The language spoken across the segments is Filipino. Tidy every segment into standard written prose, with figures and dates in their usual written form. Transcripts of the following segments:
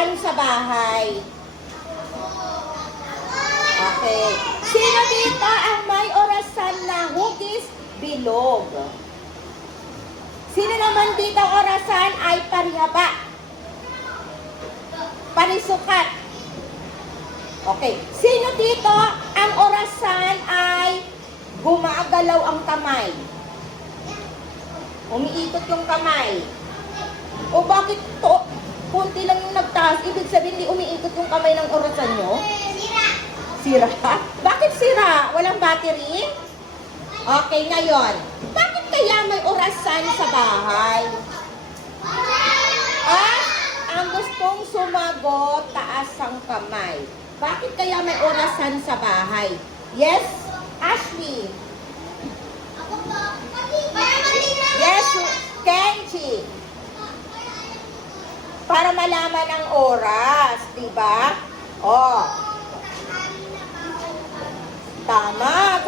orasan sa bahay? Okay. Sino dito ang may orasan na hugis bilog? Sino naman dito ang orasan ay parihaba? Parisukat. Okay. Sino dito ang orasan ay gumagalaw ang kamay? Umiikot yung kamay. O bakit to? Kunti lang yung nagtaas. Ibig sabihin, hindi umiikot yung kamay ng orasan nyo? Sira. Sira? Bakit sira? Walang battery? Okay, ngayon. Bakit kaya may orasan sa bahay? Ang gustong sumagot, taas ang kamay. Bakit kaya may orasan sa bahay? Yes, Ashley. Yes, Kenji. Para malaman ang oras, di ba? Oh. Tama,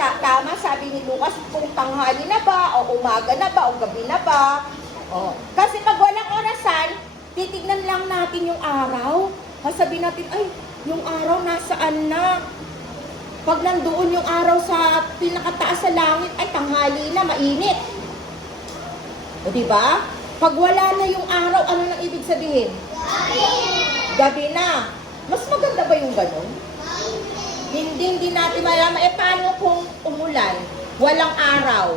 sabi ni Lucas, kung tanghali na ba, o umaga na ba, o gabi na ba. Oh. Kasi pag walang orasan, titignan lang natin yung araw. Sabihin natin, ay, yung araw nasaan na? Pag nandoon yung araw sa pinakataas sa langit, ay tanghali na, mainit. O diba? Pag wala na yung araw, ano nang ibig sabihin? Gabi na. Mas maganda ba yung ganun? Hindi natin malaman. Paano kung umulan? Walang araw.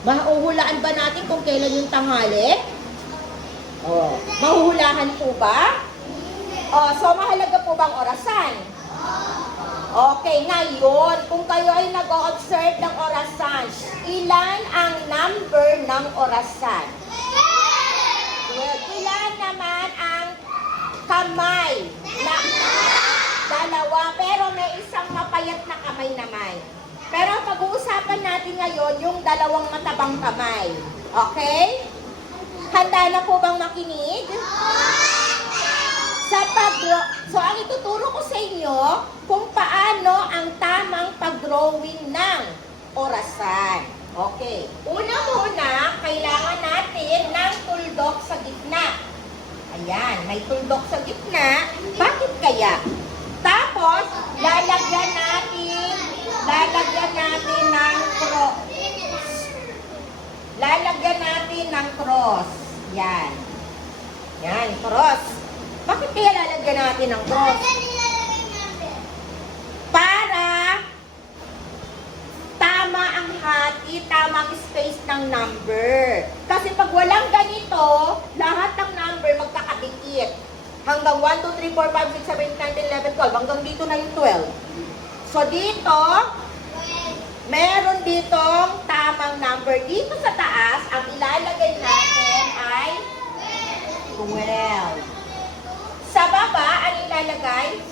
Mahuhulaan ba natin kung kailan yung tanghali? Oh. Mahuhulahan po ba? Oh, so mahalaga po bang orasan? Okay, ngayon, kung kayo ay nag-o-observe ng orasan, ilan ang number ng orasan? Well, ilan naman ang kamay? Dalawa, pero may isang mapayat na kamay naman. Pero pag-uusapan natin ngayon yung dalawang matabang kamay. Okay? Handa na po bang makinig? So, ang ituturo ko sa inyo kung paano ang tamang pag-drawing ng orasan. Okay. Una-una, kailangan natin ng tuldok sa gitna. Ayan, may tuldok sa gitna. Bakit kaya? Tapos, lalagyan natin ng cross. Lalagyan natin ng cross. Yan. Yan, cross. Bakit kaya lalagyan natin ng cross? Para tama ang hati, tamang space ng number. Kasi pag walang ganito, lahat ng number magkakadikit. Hanggang 1, 2, 3, 4, 5, 6, 7, 8, 9, 10, 11, 12. Hanggang dito na yung 12. So dito, meron ditong tamang number. Dito sa taas, ang ilalagay natin ay 12. Sa baba, ang ilalagay?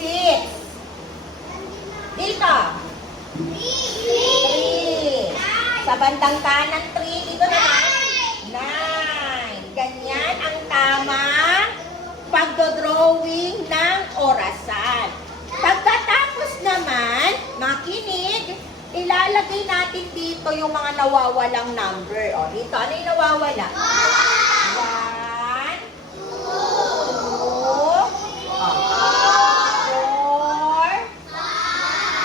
6. Dito? 3. Sa bandang kanan, 3. Dito naman? 9. Ganyan ang tamang pagdodrawing ng orasan. Pagkatapos naman, makinig, ilalagay natin dito yung mga nawawalang number. O, dito, ano yung nawawala? 1, 2, 4, 5, 7, 8, 9,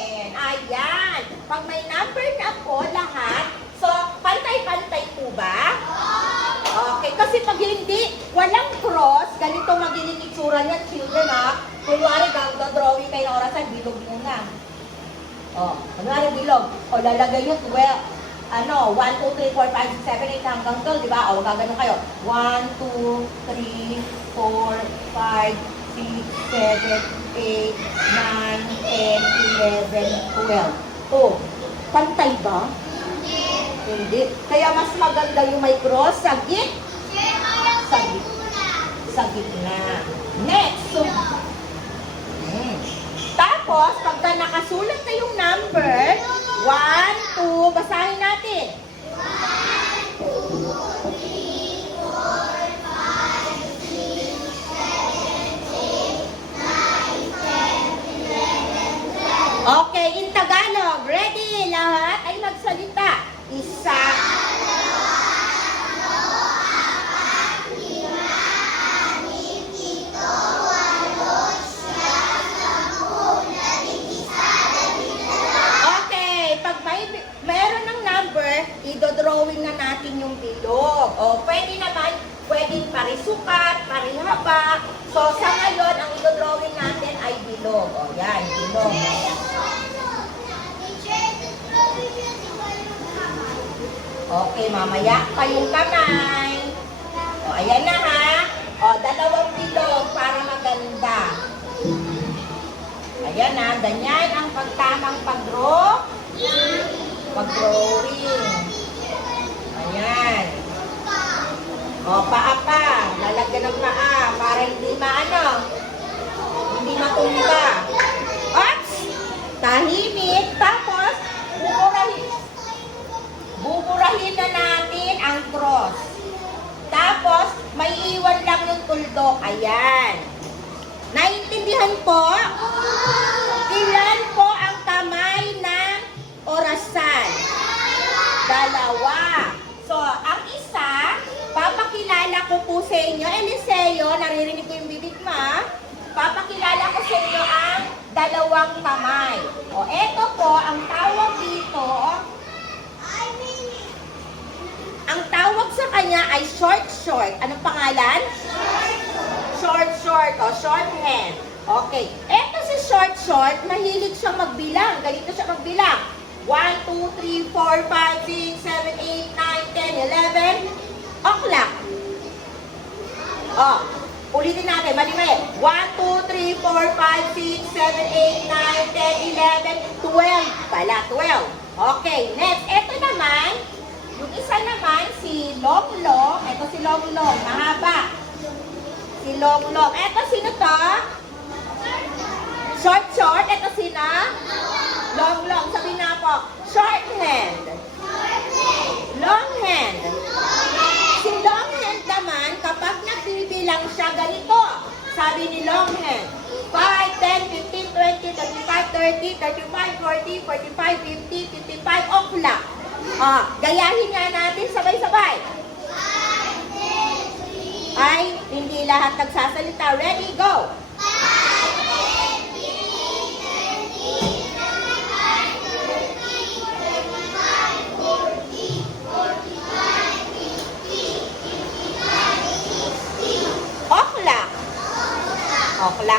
10. Ayan. Pag may number na po lahat, so pantay-pantay po ba? Okay, kasi pag hindi, walang cross, ganito magiging itsura niya, children ha. Kunwari, drawing kayo ng orasan, bilog muna. O, kunwari bilog. O, lalagay nyo 12. 1, 2, 3, 4, 5, 6, 7, 8 hanggang 12, di ba? O, gagano kayo. 1, 2, 3, 4, 5, 6, 7, 8, 9, 10, 11, 12. O, pantay ba? Hindi. Kaya mas maganda yung may cross sa gitna. Next. So, tapos, pagka nakasulat na yung number, 1, 2, basahin natin. 1, 2, 3, 4, 5, 6, 7, 8, 9, 10, isa. Okay, pag meron ng number, idodrawing na natin yung bilog. O, pwede naman, pwedeng parisukat, parihaba. So, sa ngayon, ang idodrawing natin ay bilog. O, yan, bilog. Okay, mamaya pa yung kamay. O, ayan na ha. O, dalawang bilog para maganda. Ayan na, ganyan ang pagtamang pag-drawing. Ayan. O, paa pa. Lalagyan ng paa para hindi hindi matumba. Oops! Tahimik. Tapos, buburahin na natin ang cross. Tapos, may iwan lang yung tuldok. Ayan. Naintindihan po? Ilan po ang kamay ng orasan? 2. So, ang isa, papakilala ko po sa inyo. Eliseo, naririnig ko yung bibig mo. Papakilala ko sa inyo ang 2 kamay. O, eto po, ang tawag dito, ang tawag sa kanya ay short. Anong pangalan? Short. O, short hand. Okay. Eto si short, mahilig siya magbilang. Ganito siya magbilang. 1, 2, 3, 4, 5, 6, 7, 8, 9, 10, 11. O'clock. O, ulitin natin. Mali. 1, 2, 3, 4, 5, 6, 7, 8, 9, 10, 11, 12. Pala, 12. Okay. Next. Eto naman, yung isa naman, si Longlong. Ito si Longlong. Mahaba. Si Longlong. Ito sino to? Short. Ito sino? Longlong. Sabi na po. Short hand. Long hand. Si long hand naman, kapag nagbibilang siya ganito. Sabi ni long hand. 5, 10, 15, 20, 25, 30, 35, 40, 45, 50, 55, o'clock. Gayahin nga natin sabay-sabay. Ay, hindi lahat nagsasalita. Ready, go! O'clock. O'clock.